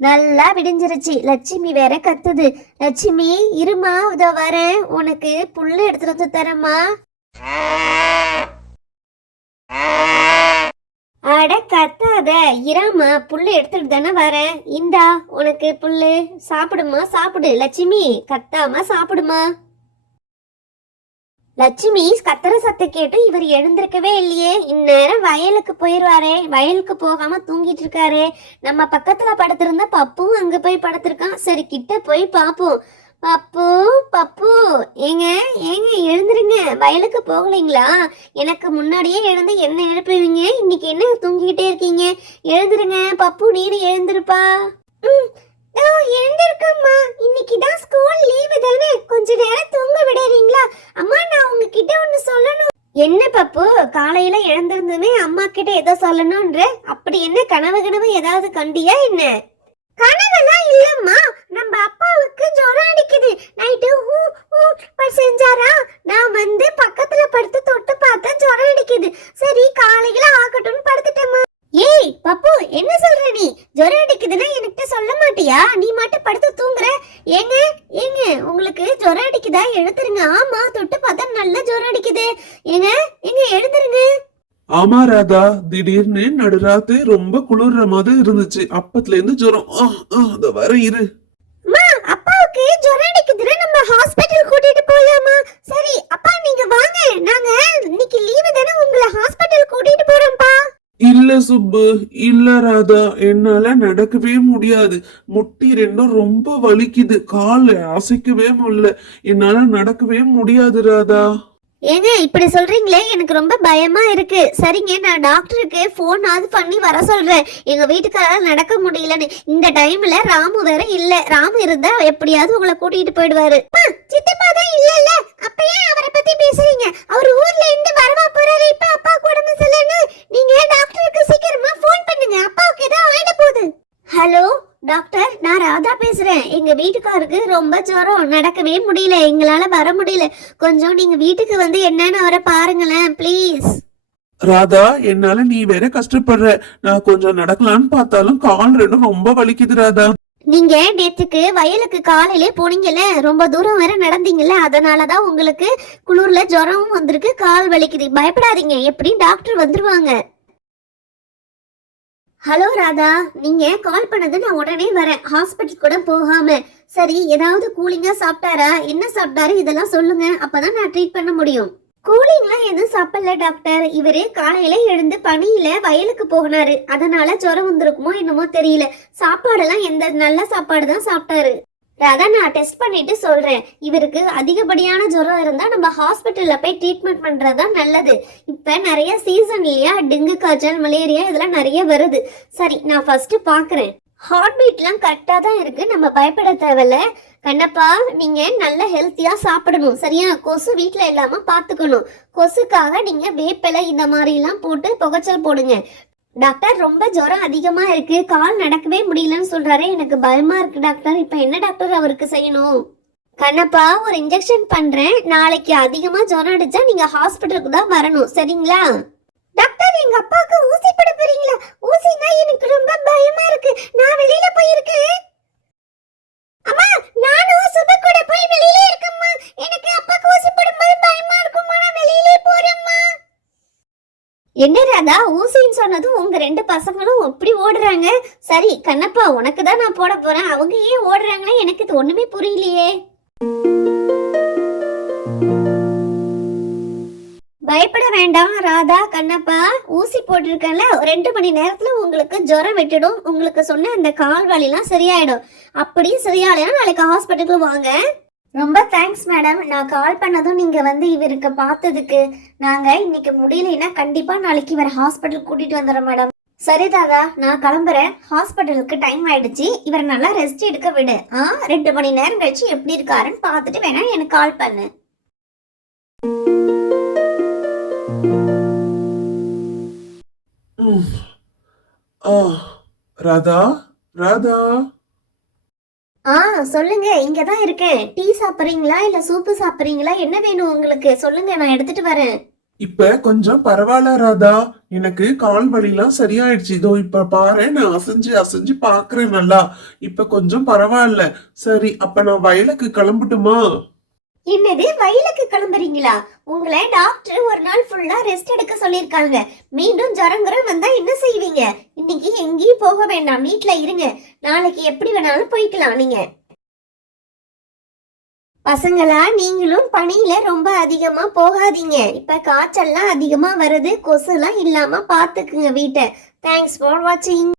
நல்லா விடிஞ்சிருச்சு. லட்சுமி வேற கத்துது. லட்சுமி இருமா, இதோ வரேன், உனக்கு புல்லு எடுத்துட்டு வந்து தரேம்மா. அட கத்தாத, இராமா, புல்லு எடுத்துட்டு தானே வரேன். இந்தா உனக்கு புல்லு, சாப்பிடுமா, சாப்பிடு. லட்சுமி கத்தாம சாப்பிடுமா. லட்சுமி கத்துற சத்தம் கேட்டு இவர் எழுந்திருக்கவே இல்லையே. இந்நேரம் வயலுக்கு போயிருவாரே, வயலுக்கு போகாம தூங்கிட்டு இருக்காரே. நம்ம பக்கத்துல படுத்திருந்தா பப்பும் அங்க போய் படுத்திருக்கான். சரி கிட்ட போய் பாப்போம். பப்பு, பப்பு, ஏங்க ஏங்க எழுந்துருங்க. வயலுக்கு போகலைங்களா? எனக்கு முன்னாடியே எழுந்து என்ன எழுப்புவீங்க? இன்னைக்கு என்ன தூங்கிக்கிட்டே இருக்கீங்க? எழுந்துருங்க பப்பு, நீரு எழுந்திருப்பா. எழுந்திருக்கம்மா, இன்னைக்கு தான் ஸ்கூல் லீவு தானே, கொஞ்ச நேரம் தூங்க விடுறீங்களா? அம்மா, நான் உங்ககிட்ட ஒன்னு சொல்லணும். என்ன பப்பு, காலையில எழுந்திருந்துமே அம்மா கிட்ட ஏதோ சொல்லணும்ன்ற? அப்படி என்ன கனவு ஏதாவது கண்டியா என்ன? கனவெல்லாம் இல்லம்மா, நம்ம அப்பாவுக்கு ஜுரம் அடிக்குது. நைட்டு செஞ்சாரா, நான் வந்து பக்கத்துல படுத்து தொட்டு பார்த்தா ஜுரம் அடிக்குது. சரி காலையில ஆகட்டும்னு படுத்துட்டேம்மா. ஏய் பப்பு, என்ன சொல்ற நீ? ஜுரம் அடிக்குதுன்னா என்கிட்ட சொல்ல மாட்டியா? நீ மட்டும் படுத்து தூங்குற. ஏங்க ஏங்க, உங்களுக்கு ஜுரம் அடிக்குதா? எழுந்துருங்க. ஆமா, தொட்டு பார்த்தா நல்லா ஜுரம் அடிக்குது. ஏங்க ஏங்க எழுந்துருங்க. ஆமா ராதா, திடீர்னு நடுராத்து ரொம்ப குளிர்ற மாதிரி இருந்துச்சு. அப்பத்துல இருந்து ஜுரம். அத வர இரு. அப்பாவுக்கு ஜுரம் அடிக்குதுன்னா நம்ம ஹாஸ்பிடல் கூட்டிட்டு போலாமா? சரி அப்பா, நீங்க வாங்க, நாங்க இன்னைக்கு லீவு தானே, உங்களை ஹாஸ்பிடல் கூட்டிட்டு போறோம்ப்பா. இல்ல சுப்பு, இல்ல ராதா, என்னால நடக்கவே முடியாது. முட்டி ரெண்டும் ரொம்ப வலிக்குது. கால் அசைக்கவே முடியல. என்னால நடக்கவே முடியாது ராதா. ஏங்க இப்படி சொல்றீங்களே, எனக்கு ரொம்ப பயமா இருக்கு. சரிங்க, நான் டாக்டருக்கு போனாவது பண்ணி வர சொல்றேன். எங்க வீட்டுக்காரால நடக்க முடியலன்னு. இந்த டைம்ல ராமு வேற இல்ல. ராமு இருந்தா எப்படியாவது உங்களை கூட்டிட்டு போயிடுவாரு. சித்தப்பா தான் இல்ல, அப்ப ஏன் அவரை பத்தி பேசுறீங்க? அவர் ஊர்ல இருந்து வரவா போறாரு. இப்ப அப்பா உடம்பு சரியில்லைன்னு நீங்க டாக்டருக்கு சீக்கிரமா போன் பண்ணுங்க. அப்பாவுக்கு ஏதோ ஆயிட போகுது. ஹலோ டாக்டர், நான் ராதா பேசுறேன். எங்க வீட்டுக்காருக்கு ரொம்ப ஜுரம், நடக்கவே முடியல, எங்களால வர முடியல. கொஞ்சம் நீங்க வீட்டுக்கு வந்து என்னன்னு அவரை பாருங்களேன் ப்ளீஸ். ராதா, என்னால நீ வேற கஷ்டப்படுற. நான் கொஞ்சம் நடக்கலான்னு பார்த்தாலும் கால் ரெண்டும் ரொம்ப வலிக்குது ராதா. நீங்க நேத்துக்கு வயலுக்கு காலையிலே போனீங்கல்ல, ரொம்ப தூரம் வேற நடந்தீங்கல்ல, அதனாலதான் உங்களுக்கு குளிர்ல ஜுரமும் வந்திருக்கு, கால் வலிக்குது. பயப்படாதீங்க, எப்படியும் டாக்டர் வந்துருவாங்க. ஹலோ ராதா, நீங்க கால் பண்ணது நான் உடனே வரேன், ஹாஸ்பிட்டல் கூட போகாம. சரி, ஏதாவது கூலிங்கா சாப்பிட்டாரா? என்ன சாப்பிட்டாரு இதெல்லாம் சொல்லுங்க, அப்பதான் நான் ட்ரீட் பண்ண முடியும். கூலிங்லாம் எதுவும் சாப்பிடல டாக்டர். இவரு காலையில எழுந்து பனியில வயலுக்கு போனாரு, அதனால ஜுரம் வந்திருக்குமோ என்னமோ தெரியல. சாப்பாடெல்லாம் எந்த நல்ல சாப்பாடு தான் சாப்பிட்டாரு. அதான் நான் டெஸ்ட் பண்ணிட்டு சொல்றேன். இவருக்கு அதிகப்படியான ஜுரம் இருந்தா நம்ம ஹாஸ்பிட்டல்ல போய் ட்ரீட்மெண்ட் பண்றதுதான் நல்லது. இப்ப நிறைய சீசன் இல்லையா, டெங்கு காய்ச்சல், மலேரியா இதெல்லாம் நிறைய வருது. சரி, நான் ஃபர்ஸ்ட் பாக்குறேன். ஹார்ட் பீட்லாம் கரெக்டா தான் இருக்கு, நம்ம பயப்பட தேவையில்ல. கண்ணப்பா, நீங்க நல்ல ஹெல்த்தியா சாப்பிடணும் சரியா? கொசு வீட்டுல இல்லாம பாத்துக்கணும். கொசுக்காக நீங்க வேப்பிலை இந்த மாதிரி எல்லாம் போட்டு புகைச்சல் போடுங்க. டாக்டர், ரொம்ப ஜுரம் அதிகமா இருக்கு, கால் நடக்கவே முடியலன்னு சொல்றாரு. எனக்கு பயமா இருக்கு டாக்டர். இப்ப என்ன டாக்டர் அவருக்கு செய்யணும்? கண்ணப்பா, ஒரு இன்ஜெக்ஷன் பண்றேன். நாளைக்கு அதிகமா ஜுரம் அடிச்சா நீங்க ஹாஸ்பிட்டலுக்கு தான் வரணும் சரிங்களா? டாக்டர், எங்க அப்பாவுக்கு ஊசி போட போறீங்களா? ஊசினா எனக்கு ரொம்ப பயமா இருக்கு, நான் வெளியில போயிருக்கேன். அம்மா, நானும் சுப கூட போய் வெளியில இருக்கேம்மா. எனக்கு அப்பாக்கு ஊசி போடும்போது பயமா இருக்குமா, நான் வெளியிலே போறேம்மா. என்ன ராதா, ஊசின்னு சொன்னதும் உங்க ரெண்டு பசங்களும் எப்படி ஓடுறாங்க? சரி கண்ணப்பா, உனக்கு தான் நான் போட போறேன். அவங்க ஏன் ஓடுறாங்களே எனக்கு இது ஒண்ணுமே புரியலையே. பயப்பட வேண்டாம் ராதா, கண்ணப்பா, ஊசி போட்டிருக்கேன்ல, 2 மணி நேரத்துல உங்களுக்கு ஜுரம் விட்டுடும். உங்களுக்கு சொன்ன அந்த கால் வலிலாம் சரியாயிடும். அப்படியும் சரியாயிடும், நாளைக்கு ஹாஸ்பிட்டலுக்கு வாங்க. ரொம்ப தேங்க்ஸ் மேடம். நான் கால் பண்ணதும் நீங்க வந்து இவருக்கு பார்த்ததுக்கு. நாங்க இன்னைக்கு முடியலைன்னா கண்டிப்பா நாளைக்கு இவரை ஹாஸ்பிட்டல் கூட்டிட்டு வந்துடுறோம் மேடம். சரி தாதா, நான் கிளம்புறேன். ஹாஸ்பிட்டலுக்கு டைம் ஆயிடுச்சு, இவரை நல்லா ரெஸ்ட் எடுக்க விடு. 2 மணி நேரம் கழிச்சு எப்படி இருக்காருன்னு பார்த்துட்டு வேணா எனக்கு கால் பண்ணு. ராதா, ராதா. சொல்லுங்க, இங்கதான் இருக்கேன். டீ சாப்பிடுறீங்களா இல்ல சூப்பு சாப்பிடுறீங்களா? என்ன வேணும் உங்களுக்கு சொல்லுங்க, நான் எடுத்துட்டு வரேன். இப்ப கொஞ்சம் பரவாயில்ல ராதா. எனக்கு கால் வலிலாம் சரியாயிடுச்சு. இதோ இப்ப பாரு, நான் அசைஞ்சு அசைஞ்சு பாக்குறேன் நல்லா. இப்ப கொஞ்சம் பரவாயில்ல. சரி, அப்ப நான் வயலுக்கு கிளம்பட்டுமா? என்னது, வயலுக்கு கிளம்புறீங்களா? உங்களை டாக்டர் ஒரு நாள் ஃபுல்லா ரெஸ்ட் எடுக்க சொல்லிருக்காங்க. மீண்டும் ஜுரங்குறம் வந்தா என்ன செய்வீங்க? இன்னைக்கு எங்கேயும் போக வேண்டாம், வீட்ல இருங்க. நாளைக்கு எப்படி வேணாலும் போய்க்கலாம் நீங்க. பசங்களா, நீங்களும் பனியில ரொம்ப அதிகமா போகாதீங்க. இப்ப காய்ச்சல்லாம் அதிகமா வருது, கொசுலாம் இல்லாம பாத்துக்குங்க வீட்டை. தேங்க்ஸ் ஃபார் வாட்சிங்.